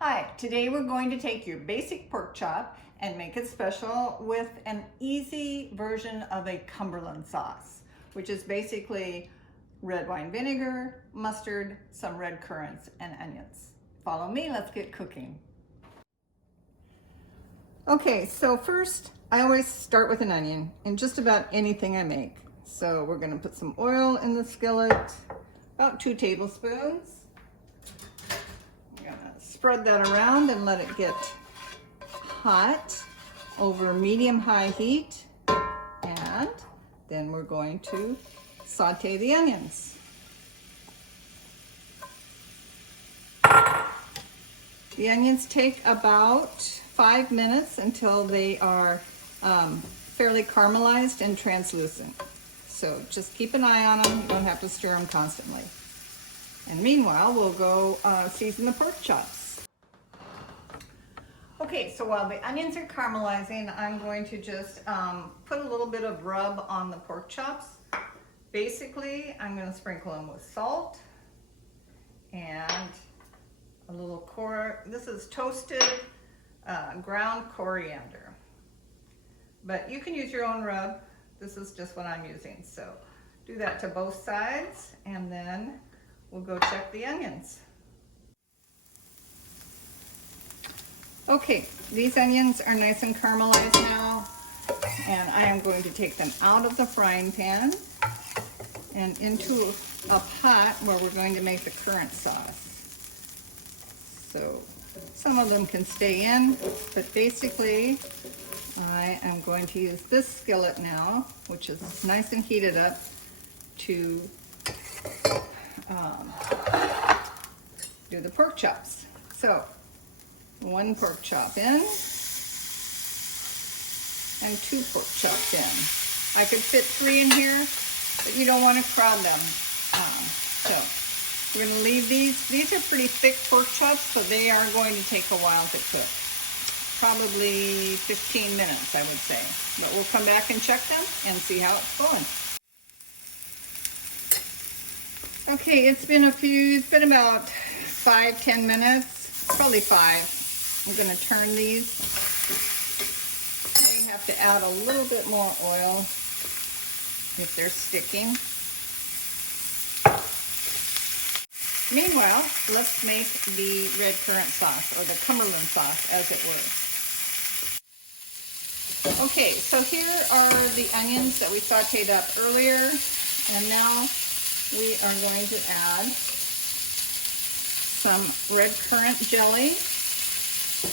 Hi, today we're going to take your basic pork chop and make it special with an easy version of a Cumberland sauce, which is basically red wine vinegar, mustard, some red currants, and onions. Follow me, let's get cooking. Okay, so first, I always start with an onion in just about anything I make. So we're gonna put some oil in the skillet, about 2 tablespoons. Spread that around and let it get hot over medium-high heat. And then we're going to saute the onions. The onions take about 5 minutes until they are fairly caramelized and translucent. So just keep an eye on them. You don't have to stir them constantly. And meanwhile, we'll go season the pork chops. Okay, so while the onions are caramelizing, I'm going to just put a little bit of rub on the pork chops. Basically, I'm going to sprinkle them with salt and a little this is toasted ground coriander. But you can use your own rub. This is just what I'm using. So do that to both sides, and then we'll go check the onions. Okay, these onions are nice and caramelized now, and I am going to take them out of the frying pan and into a pot where we're going to make the currant sauce. So some of them can stay in, but basically I am going to use this skillet now, which is nice and heated up, to do the pork chops. So 1 pork chop in and 2 pork chops in. I could fit 3 in here, but you don't want to crowd them. So we're going to leave these. These are pretty thick pork chops, so they are going to take a while to cook. Probably 15 minutes, I would say. But we'll come back and check them and see how it's going. Okay, it's been about 5-10 minutes, probably 5. I'm going to turn these. May have to add a little bit more oil if they're sticking. Meanwhile, let's make the red currant sauce, or the Cumberland sauce, as it were. Okay, so here are the onions that we sauteed up earlier, and now we are going to add some red currant jelly.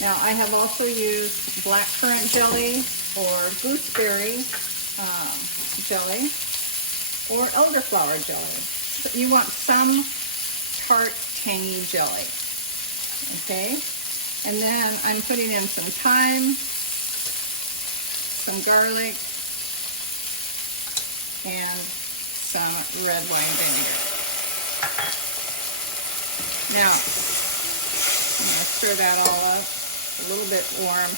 Now, I have also used black currant jelly or gooseberry jelly or elderflower jelly. So you want some tart, tangy jelly. Okay? And then I'm putting in some thyme, some garlic, and some red wine vinegar. Now, I'm going to stir that all up, a little bit warm,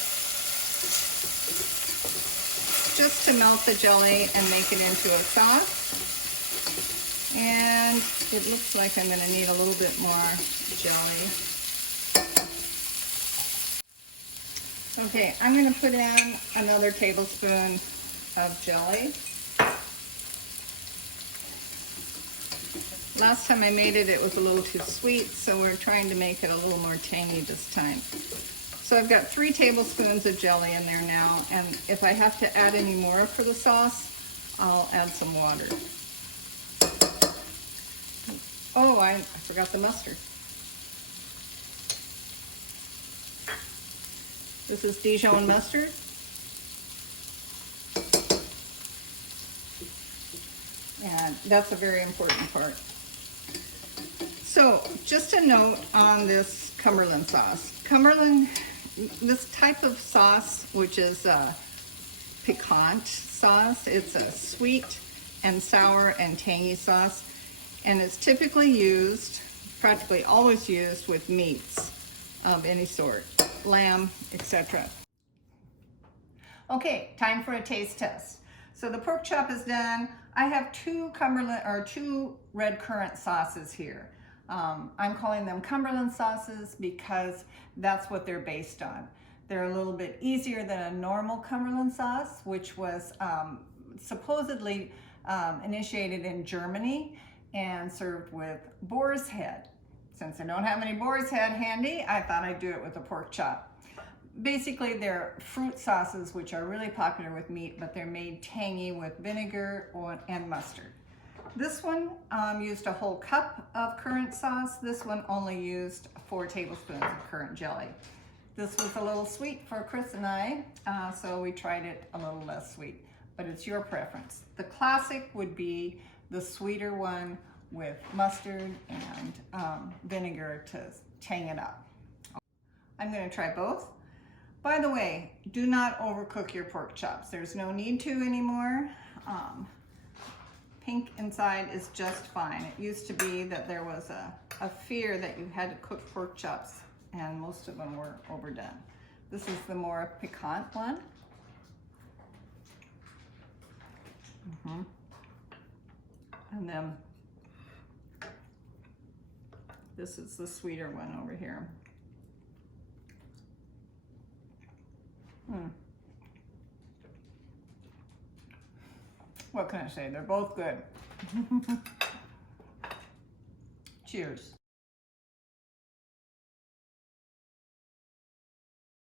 just to melt the jelly and make it into a sauce. And it looks like I'm going to need a little bit more jelly. Okay, I'm going to put in another tablespoon of jelly. Last time I made it, it was a little too sweet, so we're trying to make it a little more tangy this time. So I've got 3 tablespoons of jelly in there now, and if I have to add any more for the sauce, I'll add some water. Oh, I forgot the mustard. This is Dijon mustard. And that's a very important part. So, just a note on this Cumberland sauce. Cumberland, this type of sauce, which is a piquant sauce, it's a sweet and sour and tangy sauce, and it's typically used, practically always used, with meats of any sort, lamb, etc. Okay, time for a taste test. So the pork chop is done. I have 2 red currant sauces here. I'm calling them Cumberland sauces because that's what they're based on. They're a little bit easier than a normal Cumberland sauce, which was supposedly initiated in Germany and served with boar's head. Since I don't have any boar's head handy, I thought I'd do it with a pork chop. Basically, they're fruit sauces, which are really popular with meat, but they're made tangy with vinegar and mustard. This one used a whole cup of currant sauce. This one only used 4 tablespoons of currant jelly. This was a little sweet for Chris and I, so we tried it a little less sweet, but it's your preference. The classic would be the sweeter one with mustard and vinegar to tang it up. I'm going to try both. By the way, do not overcook your pork chops. There's no need to anymore. Pink inside is just fine. It used to be that there was a fear that you had to cook pork chops, and most of them were overdone. This is the more piquant one. And then this is the sweeter one over here. What can I say? They're both good. Cheers.